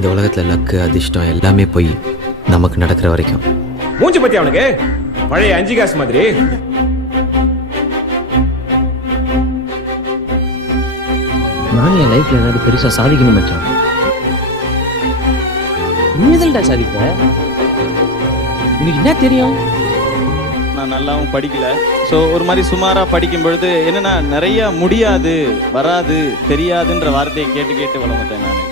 இந்த உலகத்துல லக்கு அதிர்ஷ்டம் எல்லாமே போய் நமக்கு நடக்கிற வரைக்கும். மூஞ்சி பத்தி அவனுக்கு பழைய 5 காசு மாதிரி. நான் என் லைஃப்ல ஏதாவது பெருசா சாதிக்கணும் மச்சான். நீதல்டா சாதிப்ப. உனக்கு என்ன தெரியும்? நான் நல்லாவும் படிக்கல. ஸோ ஒரு மாதிரி சுமாராக படிக்கும் பொழுது என்னன்னா நிறைய முடியாது, வராது, தெரியாதுன்ற வார்த்தையை கேட்டு கேட்டு வளர்ந்துட்டேன் நான்.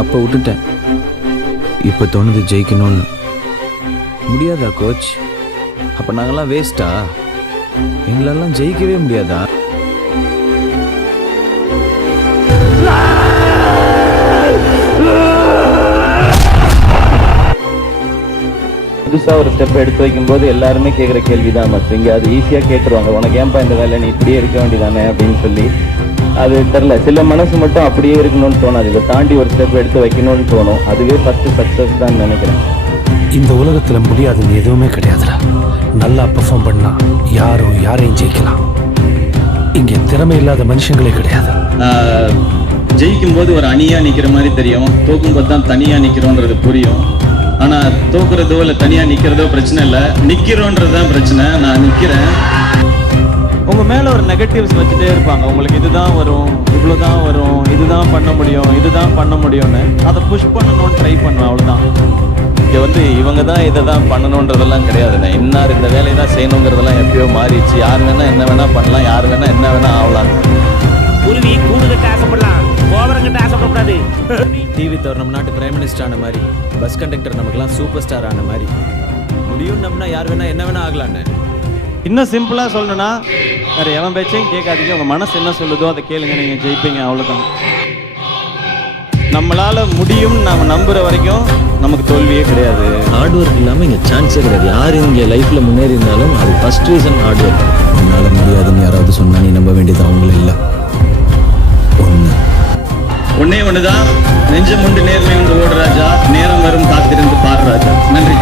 அப்போ விட்டுட்டேன். இப்போ தோணுது ஜெயிக்கணும்னு. முடியாதா கோச்? அப்போ நாங்கள்லாம் வேஸ்ட்டா? எங்களெல்லாம் ஜெயிக்கவே முடியாதா? புதுசாக ஒரு ஸ்டெப் எடுத்து வைக்கும்போது எல்லாருமே கேட்குற கேள்வி தான் மற்ற இங்கே அது ஈஸியாக கேட்டுருவாங்க, உனக்கு ஏன்பா இந்த வேலை, நீ இப்படியே இருக்க வேண்டியதானே அப்படின்னு சொல்லி. அது தெரில, சில மனசு மட்டும் அப்படியே இருக்கணும்னு தோணாது, இதை தாண்டி ஒரு ஸ்டெப் எடுத்து வைக்கணும்னு தோணும். அதுவே ஃபஸ்ட்டு சக்ஸஸ் தான் நினைக்கிறேன். இந்த உலகத்தில் முடியாதுன்னு எதுவுமே கிடையாதுடா. நல்லா பெர்ஃபார்ம் பண்ணா யாரையும் ஜெயிக்கலாம். இங்கே திறமை இல்லாத மனுஷங்களே கிடையாது. ஜெயிக்கும் போது ஒரு அணியாக நிற்கிற மாதிரி தெரியும், தோக்கும்போது தான் தனியாக நிற்கிறோன்றது புரியும். ஆனால் தோக்குறதோ இல்லை தனியாக நிற்கிறதோ பிரச்சனை இல்லை, நிற்கிறோன்றது தான் பிரச்சனை. நான் நிற்கிறேன். உங்கள் மேலே ஒரு நெகட்டிவ்ஸ் வச்சுட்டே இருப்பாங்க, உங்களுக்கு இதுதான் வரும், இவ்வளோ தான் வரும், இதுதான் பண்ண முடியும், இதுதான் பண்ண முடியும்னு. அதை புஷ் பண்ணணும்னு ட்ரை பண்ணுவேன், அவ்வளோதான். இங்கே இவங்க தான் இதை தான் பண்ணணுன்றதெல்லாம் கிடையாதுண்ணே. இன்னார் இந்த வேலையை தான் செய்யணுங்கிறதெல்லாம் எப்பயோ மாறிடுச்சு. யார் வேணால் என்ன வேணால் பண்ணலாம், யார் வேணால் என்ன வேணால் ஆகலாம். குருவி கூடு கட்ட ஆசைப்படலாம், கோபுரம் கட்ட ஆசைப்படக்கூடாது. டிவி தவிர நம்ம நாட்டு பிரைம் மினிஸ்டர் ஆன மாதிரி, பஸ் கண்டக்டர் நமக்குலாம் சூப்பர் ஸ்டார் ஆன மாதிரி முடியும். நம்மனா யார் வேணா என்ன வேணா ஆகலான்னு. இன்னும் சிம்பிளாக சொல்லணும்னா வேறு எவன் பேச்சையும் கேட்காதீங்க, உங்கள் மனசு என்ன சொல்லுதோ அதை கேளுங்க, நீங்கள் ஜெயிப்பீங்க, அவ்வளோதான். நம்மளால் முடியும் நாம் நம்புகிற வரைக்கும் நமக்கு தோல்வியே கிடையாது. ஹார்ட் ஒர்க் இல்லாமல் இங்கே சான்ஸே கிடையாது. யார் இங்கே லைஃப்பில் முன்னேறி இருந்தாலும் அது ஃபர்ஸ்ட் ரீசன் ஹார்ட் ஒர்க். உன்னால் முடியாதுன்னு யாராவது சொன்னா நீ நம்ப வேண்டியது அவங்களும் இல்லை. ஒன்னே ஒண்ணுதான், நெஞ்சம் உண்டு நேர்மை உண்டு ஓடு ராஜா, நேரம் வரும் காத்திருந்து பாரு ராஜா. நன்றி.